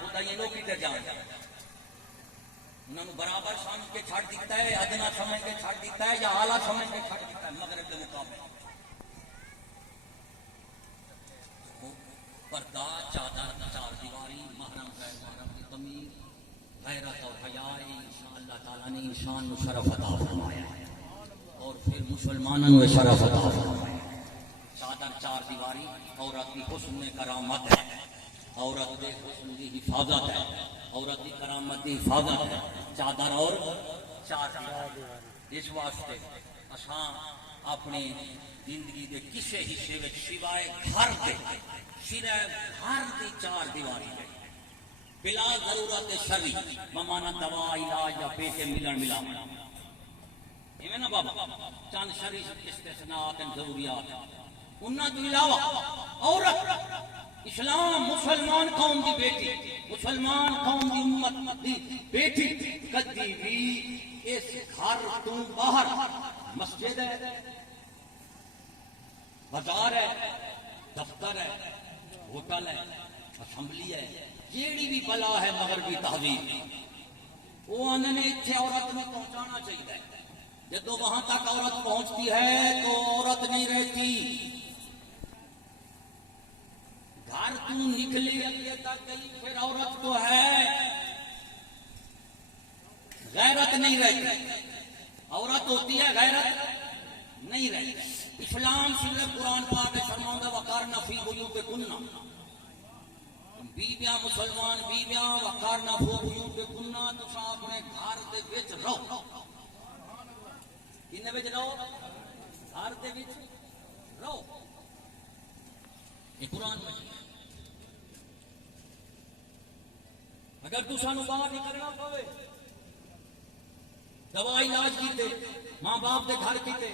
خدا یہ لوگ کدھر جان انہوں نے برابر سمجھ کے چھڑ دیتا ہے، ادنا سمجھ کے چھڑ دیتا ہے یا اعلیٰ سمجھ کے چھڑ دیتا ہے مغرب کے مقابلے پردہ چادر چار دیواری محرم غیر محرم کی تمیز غیرت اور حیا اللہ تعالیٰ نے انسان کو شرف عطا فرمایا ہے اور پھر مسلمانوں کو شرف عطا فرمایا ہے۔ چادر چار دیواری عورت کی حسن میں کرامت ہے، عورت کے حسن کی حفاظت ہے، عورت کی کرامت کی حفاظت ہے چادر اور چار دیواری۔ اس واسطے اساں اپنی زندگی کے کسی حصے میں سوائے گھر کے صرف گھر کی چار دیواری ہے بلا ضرورت شرعی ممانا دوا علاج یا پیسے ملن ملا ایویں نا بابا چند شرعی استثناءات ضروریات انہاں تو علاوہ عورت اسلام مسلمان قوم دی بیٹی مسلمان قوم دی امت دی بیٹی کدی بھی اس گھر تو باہر مسجد ہے بازار ہے دفتر ہے ہوٹل ہے اسمبلی ہے جیڑی بھی بلا ہے مغربی تہذیب وہ آنے نے اتنے عورت میں پہنچانا چاہیے جب وہاں تک عورت پہنچتی ہے تو عورت نہیں رہتی گھر تو نکلی اگلے تک گئی پھر عورت تو ہے غیرت نہیں رہتی عورت ہوتی ہے غیرت نہیں رہتی اسلام صرف قرآن پاک میں فرماتا وقارنا فی بیوتکن بیویاں مسلمان بیویاں وقارنا فی بیوتکن تو اپنے گھر دے وچ رہو کنے وچ رہو گھر دے وچ رہو یہ قرآن میں اگر تو سانو باہر نکلنا پوے دوا علاج کیتے ماں باپ دے گھر کیتے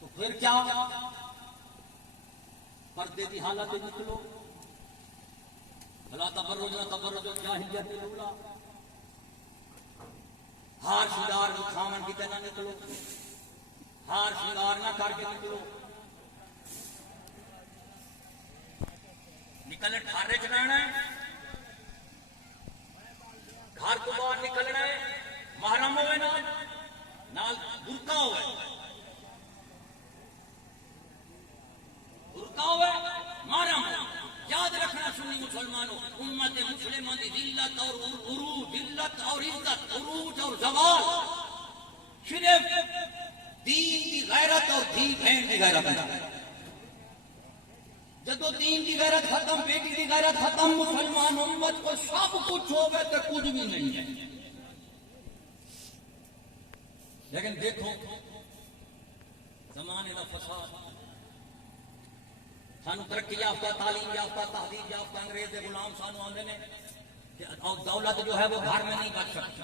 تو پھر کیا پردے کی حالت نکلو بلا تبرج نہ تبرج جاہلیت الاولی ہار شنگار کھاون کیتے نہ نکلو ہار شنگار نہ کر کے نکلو نکلنے ٹھارے چ رہنا ہے گھر کو باہر نکلنا ہے محرم ہوئے نال برقع ہوئے برقع ہوئے محرم یاد رکھنا سنی مسلمانوں امت مسلمہ کی ذلت اور عروج ذلت اور عزت عروج اور زوال صرف دین کی غیرت اور دھی بہن کی غیرت ہے جدو دین کی غیرت ختم بیٹی کی غیرت ختم مسلمان امت کو سب کچھ ہو گئے تو کچھ بھی نہیں ہے لیکن دیکھو زمانے کا فساد سانو ترقی یافتہ تعلیم یافتہ تہذیب یافتہ انگریز کے غلام سانو آندے نے اور دولت جو ہے وہ گھر میں نہیں بچ سکتی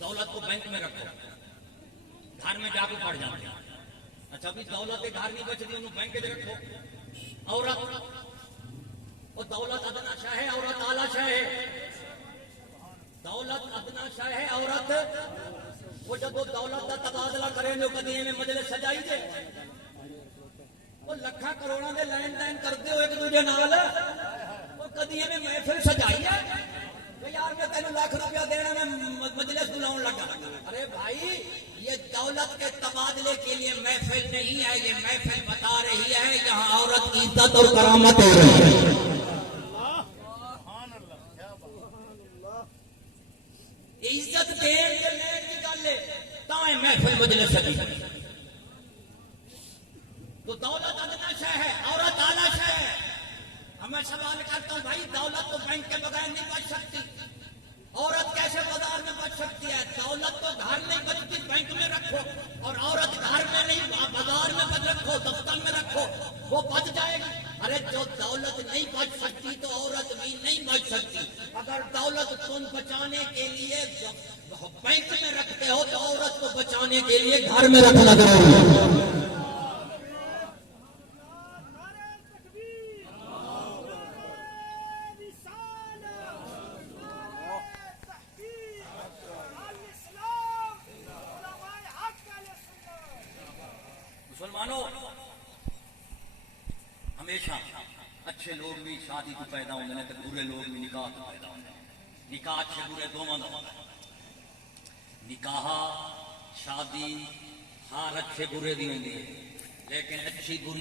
دولت کو بینک میں رکھو گھر میں جا کے پڑ جاتے ہیں اچھا بھی دولت کے گھر نہیں بچتی انہوں بینک میں رکھو عورت وہ دولت ادنا شاہ ہے عورت اعلیٰ شاہ ہے دولت ادنا شاہ ہے عورت وہ جب وہ دولت کا تبادلہ کریں جو کدی میں مجلس سجائی دے وہ لکھاں کروڑوں کے لین دین کرتے ہو ایک دوسرے نال وہ کدی میں محفل سجائی ہے یار میں تینوں لاکھ روپیہ دینا میں مجلس بلاؤں لگا ارے بھائی یہ دولت کے تبادلے کے لیے محفل نہیں ہے یہ محفل بتا رہی ہے یہاں عورت کی عزت اور کرامت ہو رہی ہے عزت دین کے لین کی گل ہے تائیں محفل مجلس سجی تو دولت ادنا شاہ ہے عورت اعلیٰ شاہ ہے میں سوال کرتا ہوں بھائی دولت تو بینک کے بغیر نہیں بچ سکتی عورت کیسے بازار میں بچ سکتی ہے دولت تو گھر نہیں بچتی بینک میں رکھو اور عورت گھر میں نہیں بازار میں بچ رکھو دفتر میں رکھو وہ بچ جائے گی ارے جو دولت نہیں بچ سکتی تو عورت بھی نہیں بچ سکتی اگر دولت تم بچانے کے لیے بینک میں رکھتے ہو تو عورت کو بچانے کے لیے گھر میں رکھنا ضروری ہے اچھے لوگ بھی شادی تو پیدا ہوندے نے تے برے لوگ بھی نکاح تو پیدا ہوندے نے نکاح اچھے برے دونوں دا نکاح شادی ہر اچھے برے دی ہوندی ہے لیکن اچھی بری